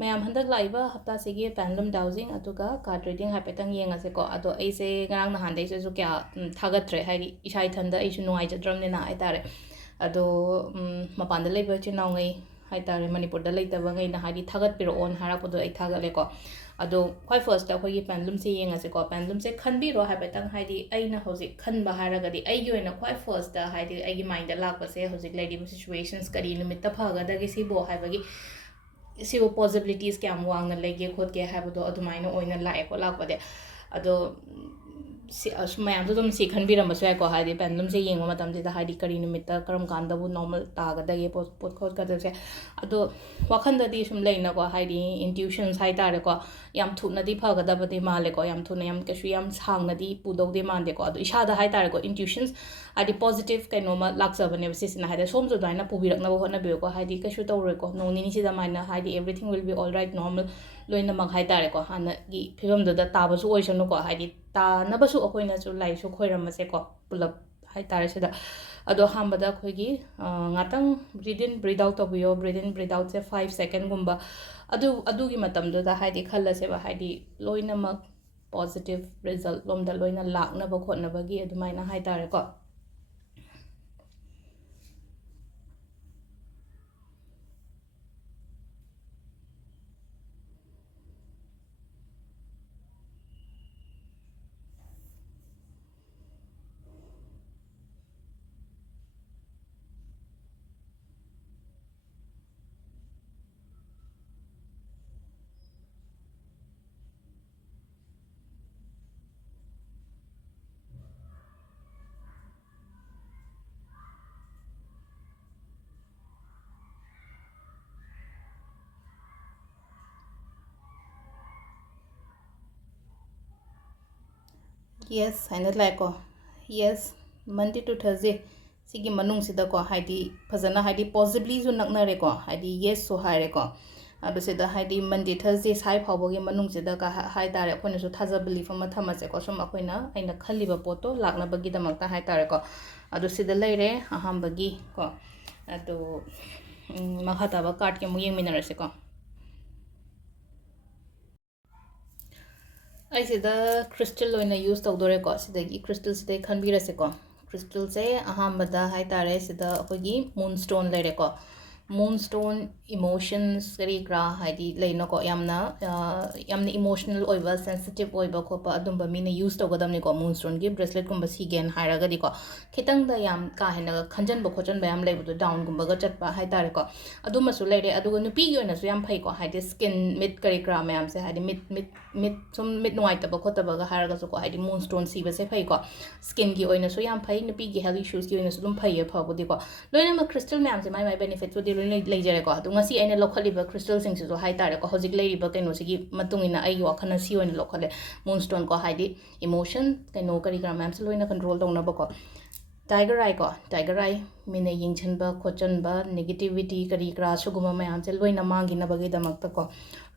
ꯃꯌꯥꯝ ꯍꯟꯗꯛ ꯂꯥꯛꯏꯕ ꯍꯞꯇꯥꯁꯤꯒꯤ ꯄꯦꯟꯗꯨꯂꯝ ꯗꯥꯎꯖꯤꯡ ꯑꯗꯨꯒ ꯀꯥꯔꯗ ꯔꯤꯗꯤꯡ ꯍꯥꯏꯐꯦꯠꯇꯪ ꯌꯦꯡꯉꯁꯦꯀꯣ ꯑꯗꯣ ꯑꯩꯁꯦ ꯉꯔꯥꯡ ꯅꯍꯥꯟꯗꯩꯁꯨ ꯀꯌꯥ ꯊꯥꯒꯠꯇ꯭ꯔꯦ ꯍꯥꯏꯗꯤ ꯏꯁꯥ ꯏꯊꯟꯗ ꯑꯩꯁꯨ ꯅꯨꯡꯉꯥꯏꯖꯗ꯭ꯔꯕꯅꯤꯅ ꯍꯥꯏꯇꯥꯔꯦ ꯑꯗꯣ ꯃꯄꯥꯟꯗ ꯂꯩꯕ ꯏꯆꯤꯜ ꯏꯅꯥꯎꯉꯩ ꯍꯥꯏꯇꯥꯔꯦ ꯃꯅꯤꯄꯨꯔꯗ ꯂꯩꯇꯕꯉꯩꯅ ꯍꯥꯏꯗꯤ ꯊꯥꯒꯠꯄꯤꯔꯛꯑꯣꯅ ꯍꯥꯏꯔꯛꯄꯗꯣ ꯑꯩ ꯊꯥꯒꯠꯂꯦꯀꯣ ꯑꯗꯣ ꯈ꯭ꯋꯥꯏ ꯐꯥꯔꯁꯇ ꯑꯩꯈꯣꯏꯒꯤ ꯄꯦꯟꯗꯨꯂꯝꯁꯦ ꯌꯦꯡꯉꯁꯦꯀꯣ ꯄꯦꯟꯗꯨꯂꯝꯁꯦ ꯈꯟꯕꯤꯔꯣ ꯍꯥꯏꯐꯦꯠꯇꯪ ꯍꯥꯏꯗꯤ ꯑꯩꯅ ꯍꯧꯖꯤꯛ ꯈꯟꯕ ꯍꯥꯏꯔꯒꯗꯤ ꯑꯩꯒꯤ ꯑꯣꯏꯅ ꯈ꯭ꯋꯥꯏ ꯐꯥꯔꯁꯇ ꯍꯥꯏꯗꯤ ꯑꯩꯒꯤ ꯃꯥꯏꯟꯗ ꯂꯥꯛꯄꯁꯦ ꯍꯧꯖꯤꯛ ꯂꯩꯔꯤꯕ ꯁꯤꯆꯨꯋꯦꯁꯟꯁ ꯀꯔꯤ ꯅꯨꯃꯤꯠꯇ ꯐꯒꯗꯒꯦ ꯁꯤꯕꯨ ꯍꯥꯏꯕꯒꯤ ꯁꯤꯕꯨ ꯄꯣꯖꯤꯕꯤꯂꯤꯇꯤꯁ ꯀꯌꯥꯝ ꯋꯥꯡꯅ ꯂꯩꯒꯦ ꯈꯣꯠꯀꯦ ꯍꯥꯏꯕꯗꯣ ꯑꯗꯨꯃꯥꯏꯅ ꯑꯣꯏꯅ ꯂꯥꯛꯑꯦꯀꯣ ꯂꯥꯛꯄꯗꯤ ꯑꯗꯣ ꯃꯌꯥꯝꯁꯨ ꯑꯗꯨꯝ ꯁꯤ ꯈꯟꯕꯤꯔꯝꯕꯁꯨ ꯌꯥꯏꯀꯣ ꯍꯥꯏꯗꯤ ꯄꯦꯟꯗꯨꯂꯝꯁꯦ ꯌꯦꯡꯕ ꯃꯇꯝꯁꯤꯗ ꯍꯥꯏꯗꯤ ꯀꯔꯤ ꯅꯨꯃꯤꯠꯇ ꯀꯔꯝ ꯀꯥꯟꯗꯕꯨ ꯅꯣꯔꯃꯦꯜ ꯇꯥꯒꯗꯒꯦ ꯄꯣꯠ ꯈꯣꯠꯀꯗꯕꯁꯦ ꯑꯗꯣ ꯋꯥꯈꯟꯗꯗꯤ ꯁꯨꯝ ꯂꯩꯅꯀꯣ ꯍꯥꯏꯗꯤ ꯏꯟꯇ꯭ꯌꯨꯁꯟꯁ ꯍꯥꯏꯇꯥꯔꯦꯀꯣ ꯌꯥꯝ ꯊꯨꯅꯗꯤ ꯐꯒꯗꯕꯗꯤ ꯃꯥꯜꯂꯦꯀꯣ ꯌꯥꯝ ꯊꯨꯅ ꯌꯥꯝ ꯀꯩꯁꯨ ꯌꯥꯝ ꯁꯥꯡꯅꯗꯤ ꯄꯨꯗꯧꯗꯤ ꯃꯥꯟꯗꯦꯀோ ꯑꯗꯣ ꯏꯁꯥꯗ ꯍꯥꯏꯇꯥꯔꯦꯀꯣ ꯏꯟꯇ꯭ꯌꯨꯁꯟꯁ ꯍꯥꯏꯗꯤ ꯄꯣꯖꯤꯇꯤቭ ꯀꯩꯅꯣꯃ ꯂꯥꯛꯆꯕꯅꯦꯕ ꯁꯤꯁꯤꯅ ꯍꯥꯏꯗꯤ ꯁꯣꯝꯁꯨ ꯑꯗꯨꯃꯥꯏꯅ ꯄꯨꯕꯤꯔꯛꯅꯕ ꯍꯣꯠꯅꯕꯤꯌꯨꯀꯣ ꯍꯥꯏꯗꯤ ꯀꯩꯁꯨ ꯇꯧꯔꯣꯏꯀꯣ ꯅꯣꯡ ꯅꯤꯅꯤꯁꯤꯗ ꯃꯥꯏꯅ ꯍꯥꯏꯗꯤ everything will be all right normal ꯂꯣꯏꯅꯃꯛ ꯍꯥꯏꯇꯥꯔꯦꯀꯣ ꯍꯥꯟꯅꯒꯤ ꯐꯤꯕꯝꯗꯨꯗ ꯇꯥꯕꯁꯨ ꯑꯣꯏꯁꯅꯨꯀꯣ ꯍꯥꯏꯗꯤ ꯇꯥꯅꯕꯁꯨ ꯑꯩꯈꯣꯏꯅꯁꯨ ꯂꯥꯏꯁꯨ ꯈꯣꯏꯔꯝꯃꯁꯦꯀꯣ ꯄꯨꯂꯞ ꯍꯥꯏꯇꯥꯔꯦ ꯁꯤꯗ ꯑꯗꯣ ꯑꯍꯥꯟꯕꯗ ꯑꯩꯈꯣꯏꯒꯤ ꯉꯥꯛꯇꯪ ꯕ꯭ꯔꯤꯗ ꯏꯟ ꯕ꯭ꯔꯤꯗ ꯑꯥꯎꯠ ꯇꯧꯕꯤꯌꯣ ꯕ꯭ꯔꯤꯗ ꯏꯟ ꯕ꯭ꯔꯤꯗ ꯑꯥꯎꯠꯁꯦ 5 ꯁꯦꯀꯦꯟꯒꯨꯝꯕ ꯑꯗꯨꯒꯤ ꯃꯇꯝꯗꯨꯗ ꯍꯥꯏꯗꯤ ꯈꯜꯂꯁꯦꯕ ꯍꯥꯏꯗꯤ ꯂꯣꯏꯅꯃꯛ ꯄꯣꯖꯤꯇꯤቭ ꯔꯤꯖꯜꯠ ꯂꯣꯝꯗ ꯂꯣꯏꯅ ꯂꯥꯛꯅꯕ ꯈꯣꯠꯅꯕꯒꯤ ꯑꯗꯨꯃꯥꯏꯅ ꯍꯥꯏꯇꯥꯔꯦꯀꯣ ꯌꯦꯁ ꯍꯥꯏꯅ ꯂꯥꯛꯑꯦꯀꯣ ꯌꯦꯁ ꯃꯟꯗꯦ ꯇꯨ ꯊꯔꯁꯗꯦ ꯁꯤꯒꯤ ꯃꯅꯨꯡꯁꯤꯗꯀꯣ ꯍꯥꯏꯗꯤ ꯐꯖꯅ ꯍꯥꯏꯗꯤ ꯄꯣꯖꯤꯕꯤꯂꯤꯁꯨ ꯅꯛꯅꯔꯦꯀꯣ ꯍꯥꯏꯗꯤ ꯌꯦꯁꯁꯨ ꯍꯥꯏꯔꯦꯀꯣ ꯑꯗꯣ ꯁꯤꯗ ꯍꯥꯏꯗꯤ ꯃꯟꯗꯦ ꯊꯔꯁꯗꯦ ꯁꯥꯏ ꯐꯥꯎꯕꯒꯤ ꯃꯅꯨꯡꯁꯤꯗ ꯍꯥꯏꯇꯥꯔꯦ ꯑꯩꯈꯣꯏꯅꯁꯨ ꯊꯥꯖꯕ ꯕꯤꯂꯤꯐ ꯑꯃ ꯊꯝꯃꯁꯦꯀꯣ ꯁꯨꯝ ꯑꯩꯅ ꯈꯜꯂꯤꯕ ꯄꯣꯠꯇꯣ ꯂꯥꯛꯅꯕꯒꯤꯗꯃꯛꯇ ꯍꯥꯏꯇꯥꯔꯦꯀꯣ ꯑꯗꯣ ꯁꯤꯗ ꯂꯩꯔꯦ ꯑꯍꯥꯟꯕꯒꯤ ꯑꯗꯣ ꯃꯈꯥ ꯇꯥꯕ ꯀꯥꯔꯠꯀꯤ ꯑꯃꯨꯛ ꯌꯦꯡꯃꯤꯟꯅꯔꯁꯦꯀꯣ ꯑꯩꯁꯤꯗ ꯈ꯭ꯔꯤꯁꯇꯜ ꯑꯣꯏꯅ ꯌꯨꯁ ꯇꯧꯗꯣꯔꯦꯀꯣ ꯁꯤꯗꯒꯤ ꯈ꯭ꯔꯤꯁꯇꯜꯁꯤꯗꯩ ꯈꯟꯕꯤꯔꯁꯦꯀꯣ ꯈ꯭ꯔꯤꯁꯇꯜꯁꯦ ꯑꯍꯥꯟꯕꯗ ꯍꯥꯏꯇꯥꯔꯦ ꯁꯤꯗ ꯑꯩꯈꯣꯏꯒꯤ ꯃꯨꯟ ꯁ꯭ꯇꯣꯟ ꯂꯩꯔꯦꯀꯣ ꯃꯨꯟ ꯁ꯭ꯇꯣꯟ ꯏꯃꯣꯁꯟꯁ ꯀꯔꯤ ꯀꯔꯥ ꯍꯥꯏꯗꯤ ꯂꯩꯅꯀꯣ ꯌꯥꯝꯅ ꯏꯃꯣꯁꯅꯦꯜ ꯑꯣꯏꯕ ꯁꯦꯟꯁꯤꯇꯤꯞ ꯑꯣꯏꯕ ꯈꯣꯠꯄ ꯑꯗꯨꯝꯕ ꯃꯤꯅ ꯌꯨꯁ ꯇꯧꯒꯗꯕꯅꯤꯀꯣ ꯃꯨꯟ ꯁ꯭ꯇꯣꯟꯒꯤ ꯕ꯭ꯔꯦꯁꯂꯦꯠꯀꯨꯝꯕ ꯁꯤꯒꯦꯅ ꯍꯥꯏꯔꯒꯗꯤꯀꯣ ꯈꯤꯇꯪꯗ ꯌꯥꯝ ꯀꯥ ꯍꯦꯟꯅ ꯈꯟꯖꯟꯕ ꯈꯣꯠꯆꯟꯕ ꯌꯥꯝ ꯂꯩꯕꯗꯣ ꯗꯥꯎꯟꯒꯨꯝꯕꯒ ꯆꯠꯄ ꯍꯥꯏꯇꯥꯔꯦꯀꯣ ꯑꯗꯨꯃꯁꯨ ꯂꯩꯔꯦ ꯑꯗꯨꯒ ꯅꯨꯄꯤꯒꯤ ꯑꯣꯏꯅꯁꯨ ꯌꯥꯝ ꯐꯩꯀꯣ ꯍꯥꯏꯗꯤ ꯁ꯭ꯀꯤꯟ ꯃꯤꯠ ꯀꯔꯤ ꯀꯔꯥ ꯃꯌꯥꯝꯁꯦ ꯍꯥꯏꯗꯤ ꯃꯤꯠ ꯁꯨꯝ ꯃꯤꯠ ꯅꯨꯡꯉꯥꯏꯇꯕ ꯈꯣꯠꯇꯕꯒ ꯍꯥꯏꯔꯒꯁꯨꯀꯣ ꯍꯥꯏꯗꯤ ꯃꯨꯟ ꯁ꯭ꯇꯣꯟ ꯁꯤꯕꯁꯦ ꯐꯩꯀꯣ ꯁ꯭ꯀꯤꯟꯒꯤ ꯑꯣꯏꯅꯁꯨ ꯌꯥꯝ ꯐꯩ ꯅꯨꯄꯤꯒꯤ ꯍꯦꯜꯊ ꯏꯁꯨꯁꯀꯤ ꯑꯣꯏꯅꯁꯨ ꯑꯗꯨꯝ ꯐꯩꯌꯦ ꯐꯕꯨꯗꯤꯀꯣ ꯂꯣꯏꯅꯃꯛ ꯈ꯭ꯔꯤꯁꯇꯜ ꯃꯌꯥꯝꯁꯦ ꯃꯥꯏ ꯕꯦꯅꯤꯐꯤꯠꯄꯨꯗꯤ ꯂꯣꯏꯅ ꯂꯩꯖꯔꯦꯀꯣ ꯑꯗꯣ ꯉꯁꯤ ꯑꯩꯅ ꯂꯧꯈꯠꯂꯤꯕ ꯈ꯭ꯔꯤꯁꯇꯜꯁꯤꯡꯁꯤꯁꯨ ꯍꯥꯏꯇꯥꯔꯦꯀꯣ ꯍꯧꯖꯤꯛ ꯂꯩꯔꯤꯕ ꯀꯩꯅꯣꯁꯤꯒꯤ ꯃꯇꯨꯡ ꯏꯟꯅ ꯑꯩꯒꯤ ꯋꯥꯈꯜꯅ ꯁꯤ ꯑꯣꯏꯅ ꯂꯧꯈꯠꯂꯦ ꯃꯨꯟ ꯁ꯭ꯇꯣꯟ ꯀꯣ ꯍꯥꯏꯗꯤ ꯏꯃꯣꯁꯟ ꯀꯔꯤ ꯀꯔꯥ ꯃꯌꯥꯝꯁꯦ ꯂꯣꯏꯅ ꯀꯟꯇ꯭ꯔꯣꯜ ꯇꯧꯅꯕꯀꯣ ꯇꯥꯏꯒꯔ ꯑꯥꯏ ꯀꯣ ꯇꯥꯏꯒꯔ ꯑꯥꯏ ꯃꯤꯅ ꯌꯦꯡꯁꯤꯟꯕ ꯈꯣꯠꯆꯟꯕ ꯅꯦꯒꯦꯇꯤꯕꯤꯇꯤ ꯀꯔꯤ ꯀꯔꯥ ꯁꯤꯒꯨꯝꯕ ꯃꯌꯥꯝꯁꯦ ꯂꯣꯏꯅ ꯃꯥꯡꯈꯤꯅꯕꯒꯤꯗꯃꯛꯇꯀꯣ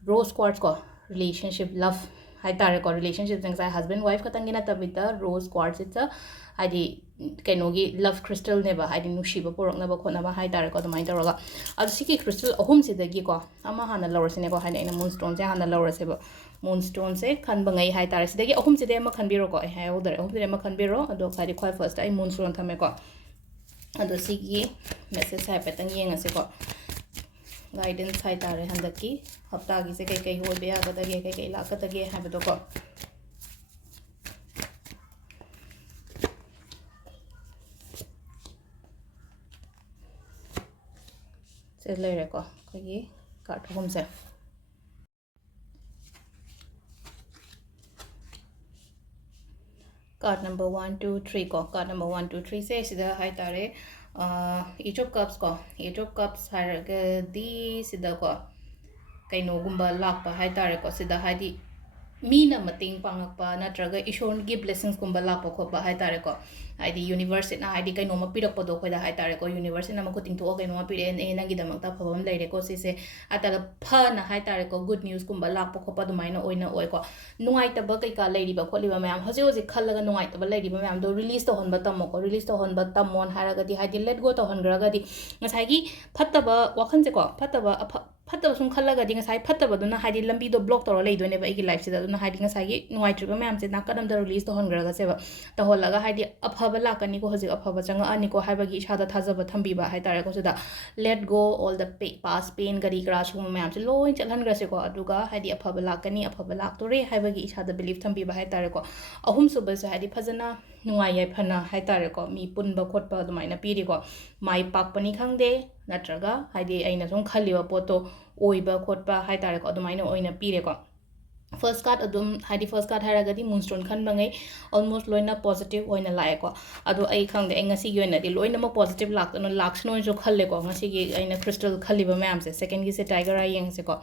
ꯔꯣꯁ ꯀ꯭ꯋꯥꯔꯠꯁ ꯀꯣ ꯔꯤꯂꯦꯁꯟꯁꯤꯞ ꯂꯚ ꯍꯥꯏꯇꯥꯔꯦꯀꯣ ꯔꯤꯂꯦꯁꯟꯁꯤꯞꯁꯦ ꯉꯁꯥꯏ ꯍꯁꯕꯦꯟ ꯋꯥꯏꯐ ꯈꯛꯇꯪꯒꯤ ꯅꯠꯇꯕꯤꯗ ꯔꯣꯁ ꯀ꯭ꯋꯥꯔꯠꯁꯤꯗ ꯍꯥꯏꯗꯤ ꯀꯩꯅꯣꯒꯤ ꯂꯚ ꯈ꯭ꯔꯤꯁꯇꯜꯅꯦꯕ ꯍꯥꯏꯗꯤ ꯅꯨꯡꯁꯤꯕ ꯄꯨꯔꯛꯅꯕ ꯈꯣꯠꯅꯕ ꯍꯥꯏꯇꯥꯔꯦꯀꯣ ꯑꯗꯨꯃꯥꯏꯅ ꯇꯧꯔꯒ ꯑꯗꯣ ꯁꯤꯒꯤ ꯈ꯭ꯔꯤꯁꯇꯜ ꯑꯍꯨꯝꯁꯤꯗꯒꯤꯀꯣ ꯑꯃ ꯍꯥꯟꯅ ꯂꯧꯔꯁꯤꯅꯦꯀꯣ ꯍꯥꯏꯗꯤ ꯑꯩꯅ ꯃꯨꯟ ꯁ꯭ꯇꯣꯟꯁꯦ ꯍꯥꯟꯅ ꯂꯧꯔꯁꯦꯕ ꯃꯨꯟ ꯁ꯭ꯇꯣꯟꯁꯦ ꯈꯟꯕꯉꯩ ꯍꯥꯏꯇꯥꯔꯦ ꯁꯤꯗꯒꯤ ꯑꯍꯨꯝꯁꯤꯗꯩ ꯑꯃ ꯈꯟꯕꯤꯔꯣꯀꯣ ꯑꯩ ꯍꯥꯏꯍꯧꯗꯔꯦ ꯑꯍꯨꯝꯁꯤꯗꯩ ꯑꯃ ꯈꯟꯕꯤꯔꯣ ꯑꯗꯣ ꯍꯥꯏꯗꯤ ꯈ꯭ꯋꯥꯏ ꯐꯥꯔꯁꯇ ꯑꯩ ꯃꯨꯟ ꯁ꯭ꯇꯣꯟ ꯊꯝꯃꯦꯀꯣ ꯑꯗꯣ ꯁꯤꯒꯤ ꯃꯦꯁꯦꯖ ꯍꯥꯏꯐꯦꯠꯇꯪ ꯌꯦꯡꯉꯁꯤꯀꯣ ꯒꯥꯏꯗꯦꯟꯁ ꯍꯥꯏꯇꯥꯔꯦ ꯍꯟꯗꯛꯀꯤ ꯍꯞꯇꯥꯒꯤꯁꯦ ꯀꯩꯀꯩ ꯑꯣꯏꯕ ꯌꯥꯒꯗꯒꯦ ꯀꯩꯀꯩ ꯂꯥꯛꯀꯗꯒꯦ ꯍꯥꯏꯕꯗꯣꯀꯣ ꯁꯤ ꯂꯩꯔꯦꯀꯣ ꯑꯩꯈꯣꯏꯒꯤ ꯀꯥꯔꯠ ꯑꯍꯨꯝꯁꯦ ꯀꯥꯔꯠ ꯅꯝꯕꯔ 1 2 3 ꯀꯣ ꯀꯥꯔꯠ ꯅꯝꯕꯔ 1 2 3 ꯁꯦ ꯁꯤꯗ ꯍꯥꯏꯇꯥꯔꯦ ꯏꯆ ꯑꯣꯐ ꯀꯞꯁ ꯀꯣ ꯏꯆ ꯑꯣꯐ ꯀꯞꯁ ꯍꯥꯏꯔꯒꯗꯤ ꯁꯤꯗꯀꯣ ꯀꯩꯅꯣꯒꯨꯝꯕ ꯂꯥꯛꯄ ꯍꯥꯏꯇꯥꯔꯦꯀꯣ ꯁꯤꯗ ꯍꯥꯏꯗꯤ ꯃꯤꯅ ꯃꯇꯦꯡ ꯄꯥꯡꯉꯛꯄ ꯅꯠꯇ꯭ꯔꯒ ꯏꯁꯣꯔꯒꯤ ꯕ꯭ꯂꯦꯁꯤꯡꯁꯀꯨꯝꯕ ꯂꯥꯛꯄ ꯈꯣꯠꯄ ꯍꯥꯏꯇꯥꯔꯦꯀꯣ ꯍꯥꯏꯗꯤ ꯌꯨꯅꯤꯚꯔꯁꯁꯤꯅ ꯍꯥꯏꯗꯤ ꯀꯩꯅꯣꯝꯃ ꯄꯤꯔꯛꯄꯗꯣ ꯑꯩꯈꯣꯏꯗ ꯍꯥꯏꯇꯥꯔꯦꯀꯣ ꯌꯨꯅꯤꯚꯔꯁꯁꯤꯅ ꯃꯈꯨꯠ ꯇꯤꯡꯊꯣꯛꯑ ꯀꯩꯅꯣꯝꯃ ꯄꯤꯔꯛꯑꯦ ꯅꯪꯒꯤꯗꯃꯛꯇ ꯑꯐꯕ ꯑꯃ ꯂꯩꯔꯦꯀꯣ ꯁꯤꯁꯦ ꯍꯥꯏꯇꯥꯔꯦ ꯐꯅ ꯍꯥꯏꯇꯥꯔꯦꯀꯣ ꯒꯨꯗ ꯅ꯭ꯌꯨꯁꯀꯨꯝꯕ ꯂꯥꯛꯄ ꯈꯣꯠꯄ ꯑꯗꯨꯃꯥꯏꯅ ꯑꯣꯏꯅ ꯑꯣꯏꯀꯣ ꯅꯨꯡꯉꯥꯏꯇꯕ ꯀꯩꯀꯥ ꯂꯩꯔꯤꯕ ꯈꯣꯠꯂꯤꯕ ꯃꯌꯥꯝ ꯍꯧꯖꯤꯛ ꯍꯧꯖꯤꯛ ꯈꯜꯂꯒ ꯅꯨꯡꯉꯥꯏꯇꯕ ꯂꯩꯔꯤꯕ ꯃꯌꯥꯝꯗꯣ ꯔꯤꯂꯤꯁ ꯇꯧꯍꯟꯕ ꯇꯝꯃꯣꯀꯣ ꯔꯤꯂꯤꯁ ꯇꯧꯍꯟꯕ ꯇꯝꯃꯣꯅ ꯍꯥꯏꯔꯒꯗꯤ ꯍꯥꯏꯗꯤ ꯂꯦꯠ ꯒꯣ ꯇꯧꯍꯟꯈ꯭ꯔꯒꯗꯤ ꯉꯁꯥꯏꯒꯤ ꯐꯠꯇꯕ ꯋꯥꯈꯟꯁꯦꯀꯣ ꯐꯠꯇꯕ ꯐꯠꯇꯕ ꯁꯨꯝ ꯈꯜꯂꯒꯗꯤ ꯉꯁꯥꯏ ꯐꯠꯇꯕꯗꯨꯅ ꯍꯥꯏꯗꯤ ꯂꯝꯕꯤꯗꯣ ꯕ꯭ꯂꯣꯛ ꯇꯧꯔ ꯂꯩꯗꯣꯏꯅꯦꯕ ꯑꯩꯒꯤ ꯂꯥꯏꯐꯁꯤꯗ ꯑꯗꯨꯅ ꯍꯥꯏꯗꯤ ꯉꯁꯥꯏꯒꯤ ꯅꯨꯡꯉꯥꯏꯇ꯭ꯔꯤꯕ ꯃꯌꯥꯝꯁꯦ ꯅꯥꯀꯟ ꯑꯃꯗ ꯔꯤꯂꯤꯁ ꯇꯧꯍꯟꯈ꯭ꯔꯒꯁꯦꯕ ꯇꯧꯍꯜꯂꯒ ꯍꯥꯏꯗꯤ ꯑꯐꯕ ꯂꯥꯛꯀꯅꯤꯀꯣ ꯍꯧꯖꯤꯛ ꯑꯐꯕ ꯆꯪꯉꯛꯑꯅꯤꯀꯣ ꯍꯥꯏꯕꯒꯤ ꯏꯁꯥꯗ ꯊꯥꯖꯕ ꯊꯝꯕꯤꯕ ꯍꯥꯏꯇꯥꯔꯦꯀꯣ ꯁꯤꯗ let go all the past pain ꯀꯔꯤ ꯀꯔꯥ ꯁꯤꯒꯨꯝꯕ ꯃꯌꯥꯝꯁꯦ ꯂꯣꯏ ꯆꯠꯍꯟꯈ꯭ꯔꯁꯦꯀꯣ ꯑꯗꯨꯒ ꯍꯥꯏꯗꯤ ꯑꯐꯕ ꯂꯥꯛꯀꯅꯤ ꯑꯐꯕ ꯂꯥꯛꯇꯣꯔꯦ ꯍꯥꯏꯕꯒꯤ ꯏꯁꯥꯗ ꯕꯤꯂꯤꯐ ꯊꯝꯕꯤꯕ ꯍꯥꯏꯇꯥꯔꯦꯀꯣ ꯑꯍꯨꯝꯁꯨꯕꯁꯦ ꯍꯥꯏꯗꯤ ꯐꯖꯅ ꯅꯨꯡꯉꯥꯏ ꯌꯥꯏꯐꯅ ꯍꯥꯏꯇꯥꯔꯦꯀꯣ ꯃꯤ ꯄꯨꯟꯕ ꯈꯣꯠꯄ ꯑꯗꯨꯃꯥꯏꯅ ꯄꯤꯔꯤꯀꯣ ꯃꯥꯏ ꯄꯥꯛꯄꯅꯤ ꯈꯪꯗꯦ ꯅꯠꯇ꯭ꯔꯒ ꯍꯥꯏꯗꯤ ꯑꯩꯅ ꯁꯨꯝ ꯈꯜꯂꯤꯕ ꯄꯣꯠꯇꯣ ꯑꯣꯏꯕ ꯈꯣꯠꯄ ꯍꯥꯏꯇꯥꯔꯦꯀꯣ ꯑꯗꯨꯃꯥꯏꯅ ꯑꯣꯏꯅ ꯄꯤꯔꯦꯀꯣ ꯐꯔꯁ ꯀꯥꯔꯗ ꯑꯗꯨꯝ ꯍꯥꯏꯗꯤ ꯐꯔꯁ ꯀꯥꯔꯗ ꯍꯥꯏꯔꯒꯗꯤ ꯃꯨꯟꯁꯇꯣꯟ ꯈꯟꯕꯉꯩ ꯑꯣꯜꯃꯣꯁ ꯂꯣꯏꯅ ꯄꯣꯖꯤꯇꯤቭ ꯑꯣꯏꯅ ꯂꯥꯛꯑꯦꯀꯣ ꯑꯗꯣ ꯑꯩ ꯈꯪꯗꯦ ꯑꯩ ꯉꯁꯤꯒꯤ ꯑꯣꯏꯅꯗꯤ ꯂꯣꯏꯅꯃꯛ ꯄꯣꯖꯤꯇꯤቭ ꯂꯥꯛꯇꯅ ꯂꯥꯛꯁꯅꯨꯁꯨ ꯈꯜꯂꯦꯀꯣ ꯉꯁꯤꯒꯤ ꯑꯩꯅ crystal ꯈꯜꯂꯤꯕ ꯃꯌꯥꯝꯁꯦ ꯁꯦꯀꯦꯟꯒꯤꯁꯦ ꯇꯥꯏꯒꯔ ꯑꯥꯏ ꯌꯦꯡꯁꯦꯀꯣ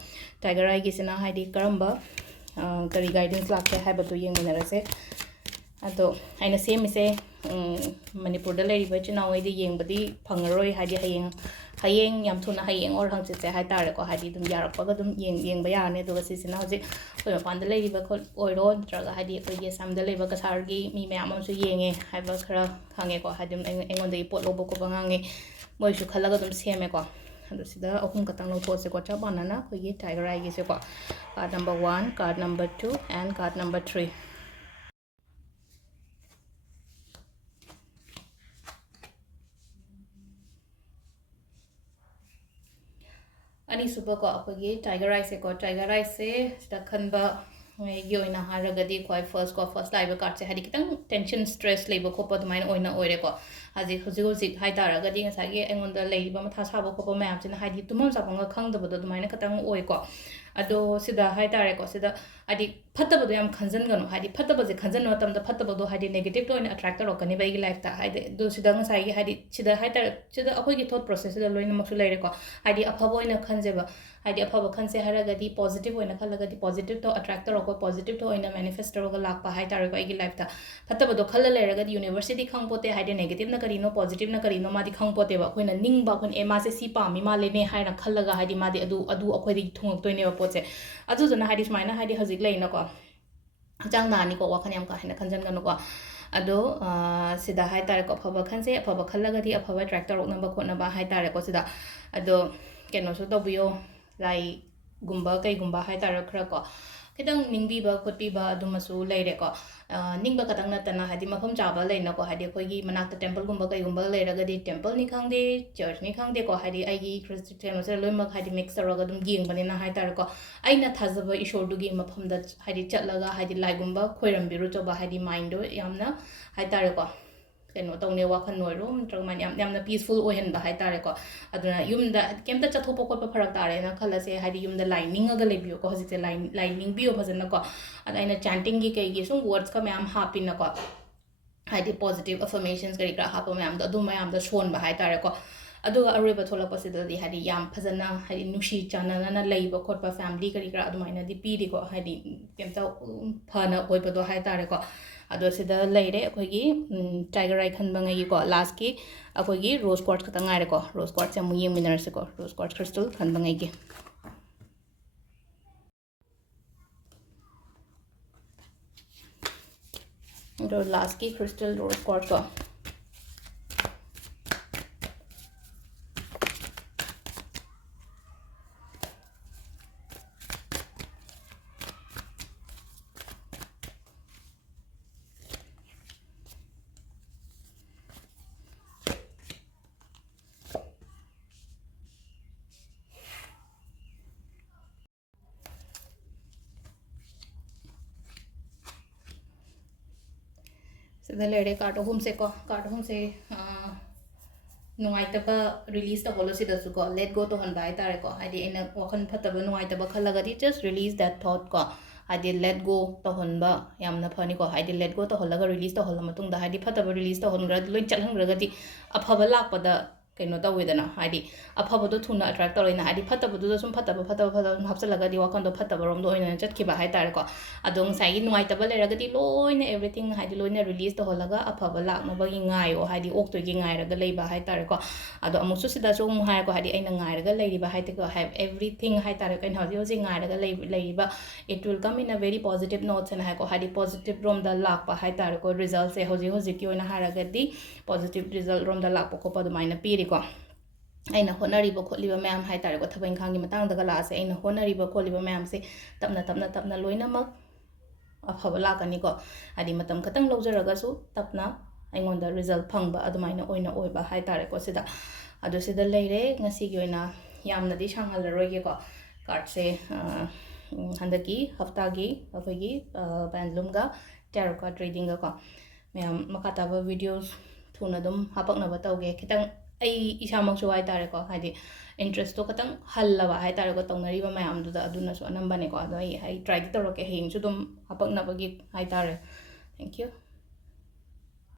ꯇꯥꯏꯒꯔ ꯑꯥꯏꯒꯤꯁꯤꯅ ꯍꯥꯏꯗꯤ ꯀꯔꯝꯕ ꯀꯔꯤ ꯒꯥꯏꯗꯦꯟꯁ ꯂꯥꯛꯀꯦ ꯍꯥꯏꯕꯗꯨ ꯌꯦꯡꯃꯤꯟꯅꯔꯁꯦ ꯑꯗꯣ ꯑꯩꯅ ꯁꯦꯝꯃꯤꯁꯦ ꯃꯅꯤꯄꯨꯔꯗ ꯂꯩꯔꯤꯕ ꯏꯆꯤꯟ ꯏꯅꯥꯎꯉꯩꯗꯤ ꯌꯦꯡꯕꯗꯤ ꯐꯪꯉꯔꯣꯏ ꯍꯥꯏꯗꯤ ꯍꯌꯦꯡ ꯌꯥꯝ ꯊꯨꯅ ꯍꯌꯦꯡ ꯑꯣꯔ ꯍꯪꯆꯤꯠꯁꯦ ꯍꯥꯏꯇꯥꯔꯦꯀꯣ ꯍꯥꯏꯗꯤ ꯑꯗꯨꯝ ꯌꯥꯔꯛꯄꯒ ꯑꯗꯨꯝ ꯌꯦꯡꯕ ꯌꯥꯔꯅꯤ ꯑꯗꯨꯒ ꯁꯤꯁꯤꯅ ꯍꯧꯖꯤꯛ ꯑꯩꯈꯣꯏ ꯃꯄꯥꯟꯗ ꯂꯩꯔꯤꯕ ꯑꯣꯏꯔꯣ ꯅꯠꯇ꯭ꯔꯒ ꯍꯥꯏꯗꯤ ꯑꯩꯈꯣꯏꯒꯤ ꯑꯁꯥꯝꯗ ꯂꯩꯕ ꯀꯁꯥꯔꯒꯤ ꯃꯤ ꯃꯌꯥꯝ ꯑꯃꯁꯨ ꯌꯦꯡꯉꯦ ꯍꯥꯏꯕ ꯈꯔ ꯈꯪꯉꯦꯀꯣ ꯍꯥꯏꯗꯤ ꯑꯩꯉꯣꯟꯗꯒꯤ ꯄꯣꯠ ꯂꯧꯕ ꯈꯣꯠꯄ ꯉꯥꯡꯉꯦ ꯃꯣꯏꯁꯨ ꯈꯜꯂꯒ ꯑꯗꯨꯝ ꯁꯦꯝꯃꯦꯀꯣ ꯑꯗꯣ ꯁꯤꯗ ꯑꯍꯨꯝ ꯈꯛꯇꯪ ꯂꯧꯊꯣꯛꯑꯁꯦꯀꯣ ꯆꯞ ꯃꯥꯟꯅꯅ ꯑꯩꯈꯣꯏꯒꯤ ꯇꯥꯏꯒꯔ ꯑꯥꯏꯒꯤꯁꯦꯀꯣ card number 1 card number 2 and card number 3 ꯑꯅꯤꯁꯨꯕꯀꯣ ꯑꯩꯈꯣꯏꯒꯤ ꯇꯥꯏꯒꯔ ꯑꯥꯏꯁꯦꯀꯣ ꯇꯥꯏꯒꯔ ꯑꯥꯏꯁꯦ ꯁꯤꯗ ꯈꯟꯕ ꯃꯣꯏꯒꯤ ꯑꯣꯏꯅ ꯍꯥꯏꯔꯒꯗꯤ ꯈ꯭ꯋꯥꯏ ꯐꯥꯔꯁ ꯂꯥꯛꯏꯕ ꯀꯥꯔꯗꯁꯦ ꯍꯥꯏꯗꯤ ꯈꯤꯇꯪ ꯇꯦꯟꯁꯟ ꯁ꯭ꯇ꯭ꯔꯦꯁ ꯂꯩꯕ ꯈꯣꯠꯄ ꯑꯗꯨꯃꯥꯏꯅ ꯑꯣꯏꯔꯦꯀꯣ ꯍꯧꯖꯤꯛ ꯍꯥꯏꯇꯥꯔꯒꯗꯤ ꯉꯁꯥꯏꯒꯤ ꯑꯩꯉꯣꯟꯗ ꯂꯩꯔꯤꯕ ꯃꯊꯥ ꯁꯥꯕ ꯈꯣꯠꯄ ꯃꯌꯥꯝꯁꯤꯅ ꯍꯥꯏꯗꯤ ꯇꯨꯝꯐꯝ ꯆꯥꯐꯝꯒ ꯈꯪꯗꯕꯗꯣ ꯑꯗꯨꯃꯥꯏꯅ ꯈꯤꯇꯪ ꯑꯣꯏꯀꯣ ꯑꯗꯣ ꯁꯤꯗ ꯍꯥꯏꯇꯥꯔꯦꯀꯣ ꯁꯤꯗ ꯍꯥꯏꯗꯤ ꯐꯠꯇꯕꯗꯣ ꯌꯥꯝ ꯈꯟꯖꯟꯒꯅꯨ ꯍꯥꯏꯗꯤ ꯐꯠꯇꯕꯁꯦ ꯈꯟꯖꯟꯕ ꯃꯇꯝꯗ ꯐꯠꯇꯕꯗꯣ ꯍꯥꯏꯗꯤ ꯅꯦꯒꯦꯇꯤቭꯇ ꯑꯣꯏꯅ ꯑꯇ꯭ꯔꯦꯛ ꯇꯧꯔꯛꯀꯅꯦꯕ ꯑꯩꯒꯤ ꯂꯥꯏꯐꯇ ꯍꯥꯏꯗꯤ ꯑꯗꯣ ꯁꯤꯗ ꯉꯁꯥꯏꯒꯤ ꯍꯥꯏꯗꯤ ꯁꯤꯗ ꯍꯥꯏꯇꯥꯔꯦ ꯁꯤꯗ ꯑꯩꯈꯣꯏꯒꯤ ꯊꯣꯠ ꯄ꯭ꯔꯣꯁꯦꯁꯁꯤꯗ ꯂꯣꯏꯅꯃꯛꯁꯨ ꯂꯩꯔꯦꯀꯣ ꯍꯥꯏꯗꯤ ꯑꯐꯕ ꯑꯣꯏꯅ ꯈꯟꯖꯦꯕ ꯍꯥꯏꯗꯤ ꯑꯐꯕ ꯈꯟꯁꯦ ꯍꯥꯏꯔꯒꯗꯤ ꯄꯣꯖꯤꯇꯤቭ ꯑꯣꯏꯅ ꯈꯜꯂꯒꯗꯤ ꯄꯣꯖꯤꯇꯤቭꯇꯣ ꯑꯇ꯭ꯔꯦꯛ ꯇꯧꯔꯛꯄ ꯄꯣꯖꯤꯇꯤꯚꯇꯣ ꯑꯣꯏꯅ ꯃꯦꯅꯤꯐꯦꯁ ꯇꯧꯔꯒ ꯂꯥꯛꯄ ꯍꯥꯏꯇꯥꯔꯦꯀꯣ ꯑꯩꯒꯤ ꯂꯥꯏꯐꯇ ꯐꯠꯇꯕꯗꯣ ꯈꯜꯂ ꯂꯩꯔꯒꯗꯤ ꯌꯨꯅꯤꯚꯔꯁꯤꯇꯤ ꯈꯪꯄꯣꯠꯇꯦ ꯍꯥꯏꯗꯤ ꯅꯦꯒꯦꯇꯤቭꯅ ꯀꯔꯤꯅꯣ ꯄꯣꯖꯤꯇꯤꯚꯅ ꯀꯔꯤꯅꯣ ꯃꯥꯗꯤ ꯈꯪꯄꯣꯠꯇꯦꯕ ꯑꯩꯈꯣꯏꯅ ꯅꯤꯡꯕ ꯑꯩꯈꯣꯏꯅ ꯃꯥꯁꯦ ꯁꯤ ꯄꯥꯝꯃꯤ ꯃꯥꯜꯂꯦꯅꯦ ꯍꯥꯏꯅ ꯈꯜꯂꯒ ꯍꯥꯏꯗꯤ ꯃꯥꯗꯤ ꯑꯗꯨ ꯑꯩꯈꯣꯏꯗꯒꯤ ꯊꯨꯡꯉꯛꯇꯣꯏꯅꯦꯕ ꯄꯣꯠꯁꯦ ꯑꯗꯨꯗꯨꯅ ꯍꯥꯏꯗꯤ ꯁꯨꯃꯥꯏꯅ ꯍꯥꯏꯗꯤ ꯍꯧꯖꯤꯛ ꯂꯩꯅꯀꯣ ꯍꯛꯆꯥꯡ ꯅꯥꯅꯤꯀꯣ ꯋꯥꯈꯜ ꯌꯥꯝ ꯀꯥ ꯍꯦꯟꯅ ꯈꯟꯖꯟꯒꯅꯨꯀꯣ ꯑꯗꯣ ꯁꯤꯗ ꯍꯥꯏꯇꯥꯔꯦꯀꯣ ꯑꯐꯕ ꯈꯟꯁꯦ ꯑꯐꯕ ꯈꯜꯂꯒꯗꯤ ꯑꯐꯕ ꯇ꯭ꯔꯦꯛ ꯇꯧꯔꯛꯅꯕ ꯈꯣꯠꯅꯕ ꯍꯥꯏꯇꯥꯔꯦꯀꯣ ꯁꯤꯗ ꯑꯗꯣ ꯀꯩꯅꯣꯁꯨ ꯇꯧꯕꯤꯌꯣ ꯂꯥꯏꯒꯨꯝꯕ ꯀꯩꯒꯨꯝꯕ ꯍꯥꯏꯇꯥꯔꯦ ꯈꯔ ꯀꯣ ꯈꯤꯇꯪ ꯅꯤꯡꯕꯤꯕ ꯈꯣꯠꯄꯤꯕ ꯑꯗꯨꯃꯁꯨ ꯂꯩꯔꯦꯀꯣ ꯅꯤꯡꯕ ꯈꯛꯇꯪ ꯅꯠꯇꯅ ꯍꯥꯏꯗꯤ ꯃꯐꯝ ꯆꯥꯕ ꯂꯩꯅꯀꯣ ꯍꯥꯏꯗꯤ ꯑꯩꯈꯣꯏꯒꯤ ꯃꯅꯥꯛꯇ ꯇꯦꯝꯄꯜꯒꯨꯝꯕ ꯀꯩꯒꯨꯝꯕ ꯂꯩꯔꯒꯗꯤ ꯇꯦꯝꯄꯜꯅꯤ ꯈꯪꯗꯦ ꯆꯔꯆꯅꯤ ꯈꯪꯗꯦꯀꯣ ꯍꯥꯏꯗꯤ ꯑꯩꯒꯤ ꯀꯩꯅꯣꯁꯦ ꯂꯣꯏꯅꯃꯛ ꯍꯥꯏꯗꯤ ꯃꯤꯛꯁ ꯇꯧꯔꯒ ꯑꯗꯨꯝ ꯌꯦꯡꯕꯅꯤꯅ ꯍꯥꯏꯇꯥꯔꯦꯀꯣ ꯑꯩꯅ ꯊꯥꯖꯕ ꯏꯁꯣꯔꯗꯨꯒꯤ ꯃꯐꯝꯗ ꯍꯥꯏꯗꯤ ꯆꯠꯂꯒ ꯍꯥꯏꯗꯤ ꯂꯥꯏꯒꯨꯝꯕ ꯈꯣꯏꯔꯝꯕꯤꯔꯨꯆꯣꯕ ꯍꯥꯏꯗꯤ ꯃꯥꯏꯟꯗꯣ ꯌꯥꯝꯅ ꯍꯥꯏꯇꯥꯔꯦꯀꯣ ꯀꯩꯅꯣ ꯇꯧꯅꯦ ꯋꯥꯈꯜ ꯑꯣꯏꯔꯣ ꯅꯠꯇ꯭ꯔꯒ ꯃꯥꯏꯟ ꯌꯥꯝꯅ ꯄꯤꯁꯐꯨꯜ ꯑꯣꯏꯍꯟꯕ ꯍꯥꯏꯇꯥꯔꯦꯀꯣ ꯑꯗꯨꯅ ꯌꯨꯝꯗ ꯀꯩꯝꯇ ꯆꯠꯊꯣꯛꯄ ꯈꯣꯠꯄ ꯐꯔꯛ ꯇꯥꯔꯦꯅ ꯈꯜꯂꯁꯦ ꯍꯥꯏꯗꯤ ꯌꯨꯝꯗ ꯂꯥꯏ ꯅꯤꯡꯉꯒ ꯂꯩꯕꯤꯌꯣꯀꯣ ꯍꯧꯖꯤꯛꯁꯦ ꯂꯥꯏ ꯅꯤꯡꯕꯤꯌꯣ ꯐꯖꯅꯀꯣ ꯑꯗ ꯑꯩꯅ ꯆꯥꯟꯇꯤꯡꯒꯤ ꯀꯩꯒꯤ ꯁꯨꯝ ꯋꯔꯗꯁꯀ ꯃꯌꯥꯝ ꯍꯥꯞꯄꯤꯅꯀꯣ ꯍꯥꯏꯗꯤ ꯄꯣꯖꯤꯇꯤቭ ꯑꯐꯔꯃꯦꯁꯟꯁ ꯀꯔꯤ ꯀꯔꯥ ꯍꯥꯞꯄ ꯃꯌꯥꯝꯗꯣ ꯑꯗꯨ ꯃꯌꯥꯝꯗꯣ ꯁꯣꯟꯕ ꯍꯥꯏꯇꯥꯔꯦꯀꯣ ꯑꯗꯨꯒ ꯑꯔꯣꯏꯕ ꯊꯣꯛꯂꯛꯄꯁꯤꯗꯗꯤ ꯍꯥꯏꯗꯤ ꯌꯥꯝ ꯐꯖꯅ ꯍꯥꯏꯗꯤ ꯅꯨꯡꯁꯤ ꯆꯥꯟꯅꯅ ꯂꯩꯕ ꯈꯣꯠꯄ ꯐꯦꯃꯤꯂꯤ ꯀꯔꯤ ꯀꯔꯥ ꯑꯗꯨꯃꯥꯏꯅꯗꯤ ꯄꯤꯔꯤꯀꯣ ꯍꯥꯏꯗꯤ ꯀꯩꯝꯇ ꯐꯅ ꯑꯣꯏꯕꯗꯣ ꯍꯥꯏꯇꯥꯔꯦꯀꯣ ꯑꯗꯣ ꯁꯤꯗ ꯂꯩꯔꯦ ꯑꯩꯈꯣꯏꯒꯤ ꯇꯥꯏꯒꯔ ꯑꯥꯏ ꯈꯟꯕꯉꯩꯒꯤꯀꯣ ꯂꯥꯁꯀꯤ ꯑꯩꯈꯣꯏꯒꯤ ꯔꯣꯁ ꯀ꯭ꯋꯥꯔꯠꯁ ꯈꯛꯇꯪ ꯉꯥꯏꯔꯦꯀꯣ ꯔꯣꯁ ꯀ꯭ꯋꯥꯔꯠꯁꯦ ꯑꯃꯨꯛ ꯌꯦꯡꯃꯤꯟꯅꯔꯁꯤꯀꯣ ꯔꯣꯁ ꯀ꯭ꯋꯥꯔꯠꯁ crystal ꯈꯟꯕꯉꯩꯒꯤ ꯑꯗꯣ ꯂꯥꯁꯀꯤ crystal rose quartz ꯀꯣ ꯁꯤꯗ ꯂꯩꯔꯦ ꯀꯥꯔꯗ ꯑꯍꯨꯝꯁꯦꯀꯣ ꯀꯥꯔꯗ ꯑꯍꯨꯝꯁꯦ ꯅꯨꯡꯉꯥꯏꯇꯕ ꯔꯤꯂꯤꯁ ꯇꯧꯍꯜꯂꯣ ꯁꯤꯗꯁꯨꯀꯣ ꯂꯦꯠ ꯒꯣ ꯇꯧꯍꯟꯕ ꯍꯥꯏꯇꯥꯔꯦꯀꯣ ꯍꯥꯏꯗꯤ ꯑꯩꯅ ꯋꯥꯈꯜ ꯐꯠꯇꯕ ꯅꯨꯡꯉꯥꯏꯇꯕ ꯈꯜꯂꯒꯗꯤ ꯖꯁ ꯔꯤꯂꯤꯁ ꯗꯦꯠ ꯊꯣꯠ ꯀꯣ ꯍꯥꯏꯗꯤ ꯂꯦꯠ ꯒꯣ ꯇꯧꯍꯟꯕ ꯌꯥꯝꯅ ꯐꯅꯤꯀꯣ ꯍꯥꯏꯗꯤ ꯂꯦꯠ ꯒꯣ ꯇꯧꯍꯜꯂꯒ ꯔꯤꯂꯤꯁ ꯇꯧꯍꯜꯂ ꯃꯇꯨꯡꯗ ꯍꯥꯏꯗꯤ ꯐꯠꯇꯕ ꯔꯤꯂꯤꯁ ꯇꯧꯍꯟꯈ꯭ꯔꯗꯤ ꯂꯣꯏ ꯆꯠꯍꯟꯈ꯭ꯔꯒꯗꯤ ꯑꯐꯕ ꯂꯥꯛꯄꯗ ꯀꯩꯅꯣ ꯇꯧꯋꯦꯗꯅ ꯍꯥꯏꯗꯤ ꯑꯐꯕꯗꯣ ꯊꯨꯅ ꯑꯇ꯭ꯔꯦꯛ ꯇꯧꯔꯛꯏꯅ ꯍꯥꯏꯗꯤ ꯐꯠꯇꯕꯗꯨꯗ ꯁꯨꯝ ꯐꯠꯇꯕ ꯁꯨꯝ ꯍꯥꯞꯆꯤꯜꯂꯒꯗꯤ ꯋꯥꯈꯜꯗꯣ ꯐꯠꯇꯕꯔꯣꯝꯗ ꯑꯣꯏꯅ ꯆꯠꯈꯤꯕ ꯍꯥꯏꯇꯥꯔꯦꯀꯣ ꯑꯗꯣ ꯉꯁꯥꯏꯒꯤ ꯅꯨꯡꯉꯥꯏꯇꯕ ꯂꯩꯔꯒꯗꯤ ꯂꯣꯏꯅ ꯑꯦꯕ꯭ꯔꯤꯊꯤꯡ ꯍꯥꯏꯗꯤ ꯂꯣꯏꯅ ꯔꯤꯂꯤꯁ ꯇꯧꯍꯜꯂꯒ ꯑꯐꯕ ꯂꯥꯛꯅꯕꯒꯤ ꯉꯥꯏꯌꯣ ꯍꯥꯏꯗꯤ ꯑꯣꯛꯇꯣꯏꯒꯤ ꯉꯥꯏꯔꯒ ꯂꯩꯕ ꯍꯥꯏꯇꯥꯔꯦꯀꯣ ꯑꯗꯣ ꯑꯃꯨꯛꯁꯨ ꯁꯤꯗꯁꯨ ꯑꯃꯨꯛ ꯍꯥꯏꯔꯀꯣ ꯍꯥꯏꯗꯤ ꯑꯩꯅ ꯉꯥꯏꯔꯒ ꯂꯩꯔꯤꯕ ꯍꯥꯏꯗꯤꯀꯣ ꯑꯦꯕ꯭ꯔꯤꯊꯤꯡ ꯍꯥꯏꯇꯥꯔꯦꯀꯣ ꯑꯩꯅ ꯍꯧꯖꯤꯛ ꯍꯧꯖꯤꯛ ꯉꯥꯏꯔꯒ ꯂꯩꯔꯤꯕ ꯏꯠ ꯋꯤꯜ ꯀꯝ ꯏꯟ ꯑ ꯕꯦꯔꯤ ꯄꯣꯖꯤꯇꯤቭ ꯅꯣꯠꯁ ꯍꯥꯏꯅ ꯍꯥꯏꯀꯣ ꯍꯥꯏꯗꯤ ꯄꯣꯖꯤꯇꯤቭ ꯔꯣꯝꯗ ꯂꯥꯛꯄ ꯍꯥꯏꯇꯥꯔꯦꯀꯣ ꯔꯤꯖꯜꯠꯁꯦ ꯍꯧꯖꯤꯛ ꯍꯧꯖꯤꯛꯀꯤ ꯑꯣꯏꯅ ꯍꯥꯏꯔꯒꯗꯤ ꯄꯣꯖꯤꯇꯤቭ ꯔꯤꯖꯜꯠ ꯔꯣꯝꯗ ꯂꯥꯛꯄ ꯈꯣꯠꯄ ꯑꯗꯨꯃꯥꯏꯅ ꯄꯤꯔꯤꯀꯣ ꯑꯩꯅ ꯍꯣꯠꯅꯔꯤꯕ ꯈꯣꯠꯂꯤꯕ ꯃꯌꯥꯝ ꯍꯥꯏꯇꯥꯔꯦꯀꯣ ꯊꯕꯛ ꯏꯪꯈꯥꯡꯒꯤ ꯃꯇꯥꯡꯗꯒ ꯂꯥꯛꯑꯁꯦ ꯑꯩꯅ ꯍꯣꯠꯅꯔꯤꯕ ꯈꯣꯠꯂꯤꯕ ꯃꯌꯥꯝꯁꯦ ꯇꯞꯅ ꯇꯞꯅ ꯇꯞꯅ ꯂꯣꯏꯅꯃꯛ ꯑꯐꯕ ꯂꯥꯛꯀꯅꯤꯀꯣ ꯍꯥꯏꯗꯤ ꯃꯇꯝ ꯈꯛꯇꯪ ꯂꯧꯖꯔꯒꯁꯨ ꯇꯞꯅ ꯑꯩꯉꯣꯟꯗ ꯔꯤꯖꯜ ꯐꯪꯕ ꯑꯗꯨꯃꯥꯏꯅ ꯑꯣꯏꯕ ꯍꯥꯏꯇꯥꯔꯦꯀꯣ ꯁꯤꯗ ꯑꯗꯣ ꯁꯤꯗ ꯂꯩꯔꯦ ꯉꯁꯤꯒꯤ ꯑꯣꯏꯅ ꯌꯥꯝꯅꯗꯤ ꯁꯥꯡꯍꯜꯂꯔꯣꯏꯒꯦꯀꯣ ꯀꯥꯔꯠꯁꯦ ꯍꯟꯗꯛꯀꯤ ꯍꯞꯇꯥꯒꯤ ꯑꯩꯈꯣꯏꯒꯤ ꯄꯦꯟꯗꯨꯂꯝꯒ ꯇꯦꯔꯣ ꯀꯥꯔꯠ ꯔꯤꯗꯤꯡꯒꯀꯣ ꯃꯌꯥꯝ ꯃꯈꯥ ꯇꯥꯕ ꯚꯤꯗꯤꯑꯣꯁ ꯊꯨꯅ ꯑꯗꯨꯝ ꯍꯥꯄꯛꯅꯕ ꯇꯧꯒꯦ ꯈꯤꯇꯪ ꯑꯩ ꯏꯁꯥꯃꯛꯁꯨ ꯍꯥꯏꯇꯥꯔꯦꯀꯣ ꯍꯥꯏꯗꯤ ꯏꯟꯇꯔꯦꯁꯇꯣ ꯈꯤꯇꯪ ꯍꯜꯂꯕ ꯍꯥꯏꯇꯥꯔꯦꯀꯣ ꯇꯧꯅꯔꯤꯕ ꯃꯌꯥꯝꯗꯨꯗ ꯑꯗꯨꯅꯁꯨ ꯑꯅꯝꯕꯅꯦꯀꯣ ꯑꯗꯣ ꯑꯩ ꯇ꯭ꯔꯥꯏꯗꯤ ꯇꯧꯔꯛꯀꯦ ꯍꯌꯦꯡꯁꯨ ꯑꯗꯨꯝ ꯍꯥꯄꯛꯅꯕꯒꯤ ꯍꯥꯏꯇꯥꯔꯦ ꯊꯦꯡꯛ ꯌꯨ